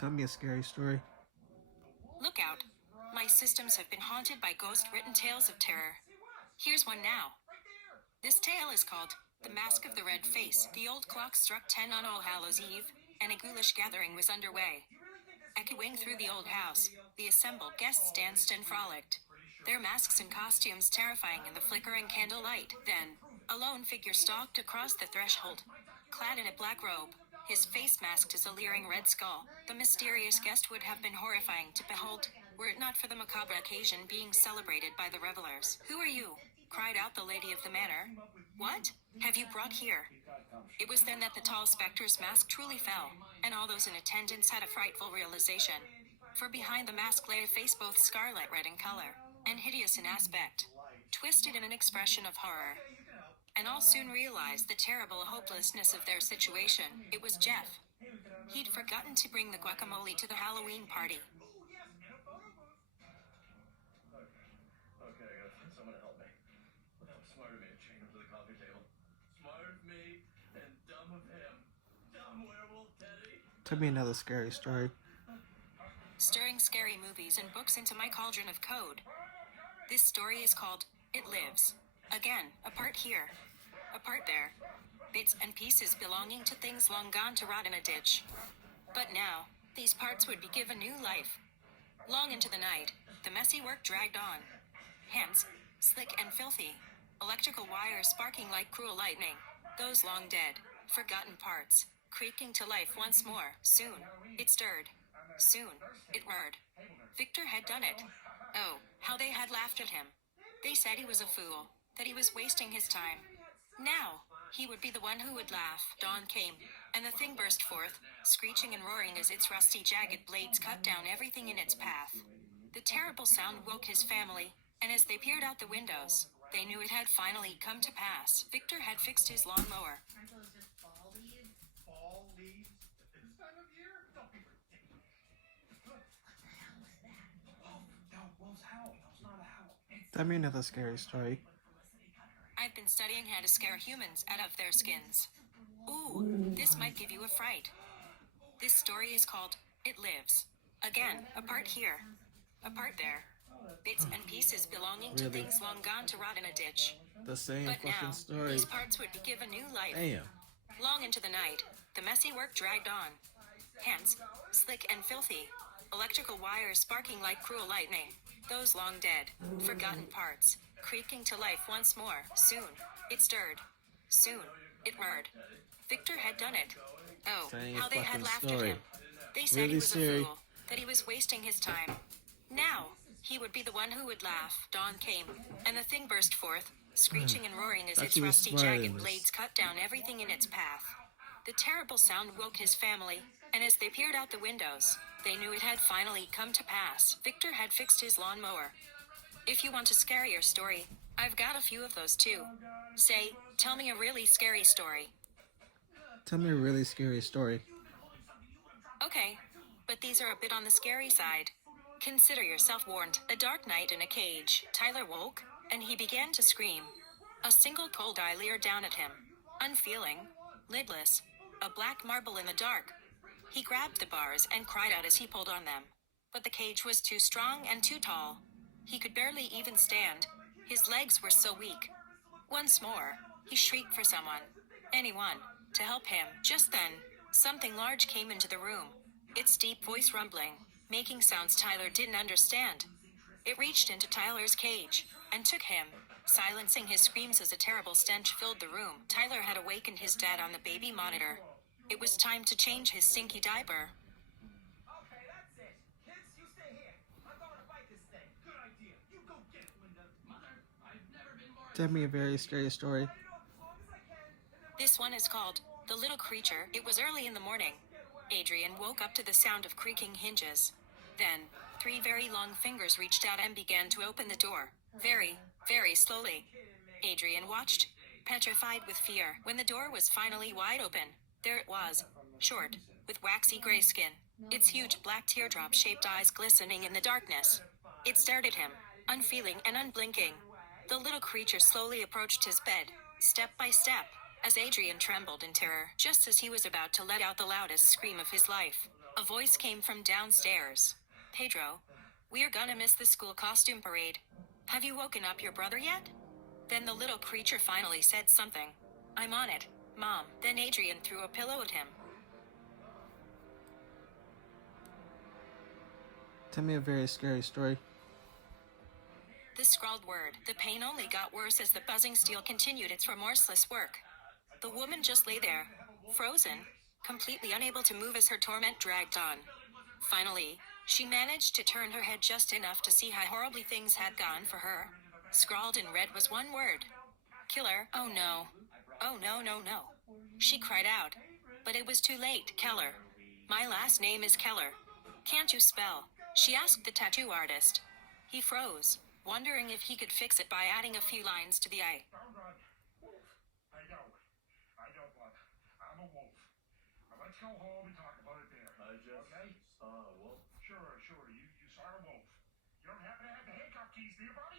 Tell me a scary story. Look out. My systems have been haunted by ghost-written tales of terror. Here's one now. This tale is called The Mask of the Red Face. The old clock struck 10 on All Hallows Eve, and a ghoulish gathering was underway. Echoing through the old house, the assembled guests danced and frolicked, their masks and costumes terrifying in the flickering candlelight. Then, a lone figure stalked across the threshold, clad in a black robe, his face masked as a leering red skull. The mysterious guest would have been horrifying to behold, were it not for the macabre occasion being celebrated by the revelers. "Who are you?" cried out the lady of the manor. "What have you brought here?" It was then that the tall specter's mask truly fell, and all those in attendance had a frightful realization. For behind the mask lay a face both scarlet red in color, and hideous in aspect, twisted in an expression of horror. And all soon realized the terrible hopelessness of their situation. It was Jeff. He'd forgotten to bring the guacamole to the Halloween party. Okay, I gotta find someone to help me. Well, that was smart of me to chain him to the coffee table. Smart of me and dumb of him. Dumb werewolf Teddy. Tell me another scary story. Stirring scary movies and books into my cauldron of code. This story is called It Lives. Again, a part here, a part there. Bits and pieces belonging to things long gone to rot in a ditch. But now, these parts would be given new life. Long into the night, the messy work dragged on. Hands, slick and filthy. Electrical wires sparking like cruel lightning. Those long dead, forgotten parts, creaking to life once more. Soon, it stirred. Soon, it whirred. Victor had done it. Oh, how they had laughed at him. They said he was a fool, that he was wasting his time. Now, he would be the one who would laugh. Dawn came, and the thing burst forth, screeching and roaring as its rusty, jagged blades cut down everything in its path. The terrible sound woke his family, and as they peered out the windows, they knew it had finally come to pass. Victor had fixed his lawnmower. Aren't those just fall leaves? Fall leaves? This time of year? Don't be ridiculous. What the hell was that? No, wolf's howl. No, it's not a howl. Tell me another scary story. I've been studying how to scare humans out of their skins. Ooh, this might give you a fright. This story is called It Lives. Again, a part here, a part there. Bits and pieces belonging to Really? things long gone to rot in a ditch. The same But fucking now, story. these parts would be given new life. Damn. Long into the night, the messy work dragged on. Hands, slick and filthy. Electrical wires sparking like cruel lightning. Those long dead, forgotten parts, creaking to life once more. Soon, it stirred. Soon, it whirred. Victor had done it. Oh, Same how they had fucking laughed at story. him. They said he Really, was Siri? a fool, that he was wasting his time. Now, he would be the one who would laugh. Dawn came, and the thing burst forth, screeching and roaring as Thought its he was rusty, smarter than jagged this. blades cut down everything in its path. The terrible sound woke his family, and as they peered out the windows, they knew it had finally come to pass. Victor had fixed his lawnmower. If you want a scarier story, I've got a few of those too. Say, tell me a really scary story. Tell me a really scary story. Okay, but these are a bit on the scary side. Consider yourself warned. A dark night in a cage. Tyler woke, and he began to scream. A single cold eye leered down at him. Unfeeling, lidless, a black marble in the dark. He grabbed the bars and cried out as he pulled on them. But the cage was too strong and too tall. He could barely even stand. His legs were so weak. Once more, he shrieked for someone, anyone, to help him. Just then, something large came into the room, its deep voice rumbling, making sounds Tyler didn't understand. It reached into Tyler's cage and took him, silencing his screams as a terrible stench filled the room. Tyler had awakened his dad on the baby monitor. It was time to change his stinky diaper. Okay, that's it. Kids, you stay here. I'm going to fight this thing. Good idea. You go get it, Linda. Mother, I've never been more... Tell me a very scary story. This one is called The Little Creature. It was early in the morning. Adrian woke up to the sound of creaking hinges. Then, 3 very long fingers reached out and began to open the door. Very, very slowly. Adrian watched, petrified with fear. When the door was finally wide open, there it was, short, with waxy gray skin, its huge black teardrop-shaped eyes glistening in the darkness. It stared at him, unfeeling and unblinking. The little creature slowly approached his bed, step by step, as Adrian trembled in terror. Just as he was about to let out the loudest scream of his life, A voice came from downstairs. Pedro, we're gonna miss the school costume parade. Have you woken up your brother yet? Then the little creature finally said something. I'm on it, Mom. Then Adrian threw a pillow at him. Tell me a very scary story. The scrawled word. The pain only got worse as the buzzing steel continued its remorseless work. The woman just lay there, frozen, completely unable to move as her torment dragged on. Finally, she managed to turn her head just enough to see how horribly things had gone for her. Scrawled in red was one word. Killer. Oh no. Oh no, no, no. She cried out. But it was too late, Keller. My last name is Keller. Can't you spell? She asked the tattoo artist. He froze, wondering if he could fix it by adding a few lines to the I. I know, but I'm a wolf. Now let's go home and talk about it there. I just Okay? saw a wolf. Sure, you saw a wolf. You don't happen to have the handcuff keys nearby?